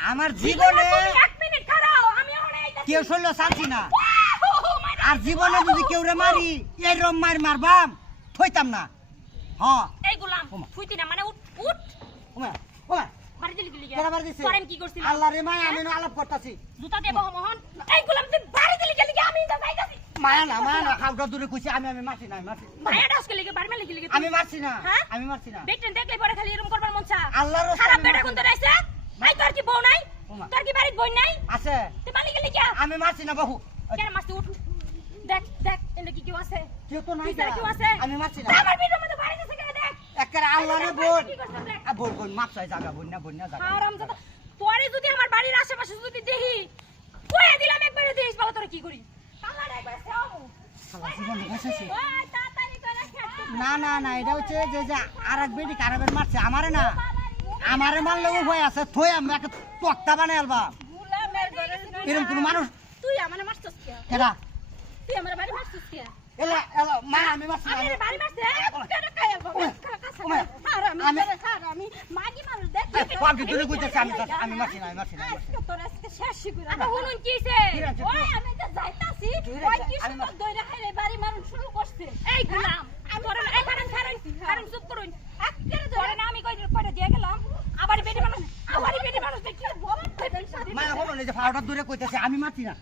আমার জীবনে এক মিনিট খাড়াও আমি ওরে আইতাছি কেউ শুনলো শান্তি না আর জীবনে যদি কেউ রে মারি এরম মারবাম থইতাম না হ্যাঁ এই গোলাম ফুইতি না মানে উঠ উঠ ওমা ওমা বাড়ি দিলি গলি কেডা বাড়ি দিছে করেন কি করছিস আল্লাহ রে মায়া আমি আলাপ করতাছি জুতা দেব মোহন এই গোলাম তুই বাড়ি দিলি গলি আমি তো যাইতাছি মায়া না হাওড়া দূরে কইছি আমি মারছি না মারছি মায়া ডাসকে লিগে বাড়ি মেলে গলি আমি মারছি না হ্যাঁ? আমি মারছি না বেটেন দেখলে পরে খালি এরকম করবার মন চা আল্লাহর রাস্তায় খারাপ আমি বেটা মারছি কোন না। তোর আইছে ভাই তোর কি বউ নাই ওমা। তোর কি বাড়ির বই নাই আছে তুই বাড়ি গলি কি আমি মারছি না বাবু কেন মাসতে উঠ দেখ দেখ এনে কি কেউ আছে কেউ তো নাই পিছনে কেউ আছে আমি মারছি না আমার ভিডিওর মধ্যে বাড়ি গেছে কেন দেখ একেবারে আল্লাহ রে বোন কি করছিস দেখ বোন মাপ চাই জায়গা বোন না জায়গা হারামজাদা তোরে যদি আমার বাড়ির আশেপাশে যদি দেখি কইয়া দিলাম একবারে দেখিস বাবা তোরে কি করি আল্লাহ একবার সেও শালা জীবন বাঁচাইছে ওই তাড়াতাড়ি করে খেত না এটা হচ্ছে যে আরেক বেটি কারাবের মারছে আমারে না আমারে মারলে উভয় আছে থই আমি একটা তক্তা বানাই আলবা গুলামের ঘরে এরকম কোন মানুষ তুই আমারে মারছস কি কেডা তুই আমার বাড়ি মারছস কি এলা মা আমি মারছি না আমার বাড়ি মারছে কেন খাই আলবা আমি মাগি মানুষ দেখ পাঁচ দূরে কইতেছে আমি মারছি না আজকে তোর আজকে শেষ করে আচ্ছা শুনুন কিছে কি হইছে? ওই আমি তো যাইতাছি তুই ওই যা, কি আমি সুন্দর দইরা খাইলে বাড়ি মারুন শুরু করছে এই গুলাম আমি তোর এই কারণ চুপ করুন আজকে ধরে না আমি কইরা দিয়ে গেলাম আবার বেটি মানুষ দেখি বলেন কইবেন সারি মা হলো না যে ফাউডার দূরে কইতেছে আমি মারছি না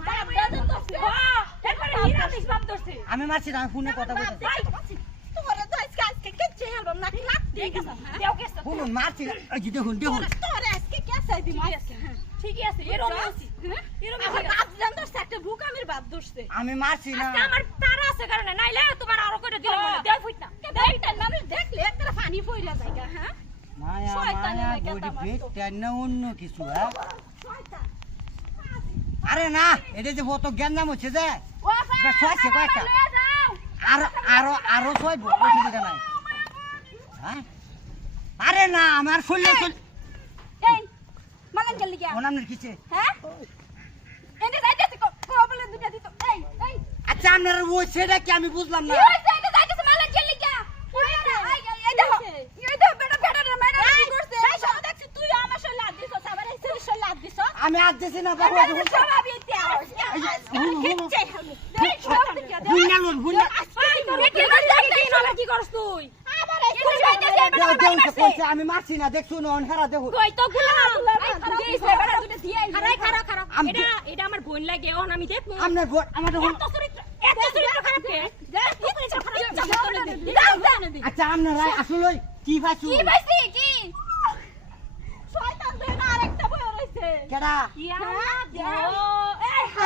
বাপ দাদন দোস্ত হ্যাঁ এরপরে হীরা দিস বাপ দোস্ত আমি মারছি না আমি ফোনে কথা কইতেছি তোরে তো আজকে কেচে হলো না লাগ দিয়ে গেছে দেও গেছে শুনুন মারছি না এই যে দেখুন তোরে আজকে কেসে দি মারছে ঠিকই আছে এরকম আছে এরকম আমার বাপ জান দোস্ত একটা ভুকামের বাপ দোস্ত আমি মারছি না আজকে আমার তারা আছে কারণে নাইলে তোমার আরো কইরা দিল বলে দেও ফুইত না দেইটা মানুষ দেখলে একটা পানি পইরা যায়গা হ্যাঁ মায়া শয়তানের মায়া একটা বডি তামাক পেট তো। টান্না অন্য কিছু হ্যাঁ শয়তান আরে না এটা যে বত জ্ঞান হচ্ছে যে ও ছয়ছে কয়েকটা লয়ে যাও আরো ছয় অসুবিধা নাই হ্যাঁ আরে না আমার শরীরে এই মাগান গেল গিয়া ওনামের কিছে হ্যাঁ এনে যাইতেছে কবলে দুটা দিত এই আচ্ছা আপনার ওই সেটা কি আমি বুঝলাম না কি হইছে এনে যাইতেছে মাগান গেল গিয়া এই দেখো বেটা রে মাইরা কি করছে এই সব দেখছি তুই আমার শরীরে লাদ দিছস আবার এই শরীরে লাদ দিছস আমি আজ দিছি না বাবু আমি সব আমি তে আওয়াজ কিচ্ছাই হালু দেখ সব দেখি হুইনালুন হুইনা কি করছ তুই আমার এই কইছে আমি মারছি না দেখছো না অনহারা দেখো কই তো গুলাম দিছে বেটা দুটো দিয়ে খারা আমি- এটা আমার বোন লাগে এখন আমি দেখবো আপনার ভোট আমার দেখুন এত চরিত্র খারাপ কে আচ্ছা আপনারা আসলে কি পাইছো কি পাইছি কি শয়তান দেন আরেকটা বই রইছে কেডা ইয়া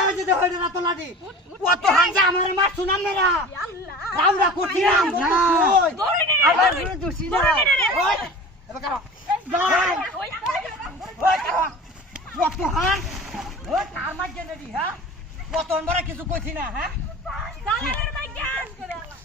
এই যে দেখো এটা তো লাডি কত হাঞ্জা আমার মারছো না আপনারা আল্লাহ রামরা করছিলাম না ধরে নে আবার ধরে দোষী না ওই এবার কারো যাই ওই কারো কত হান ওই কার মাঝে নেবি হ্যাঁ কত অনবরা কিছু কইছি না হ্যাঁ দালালের মাইকে আস করে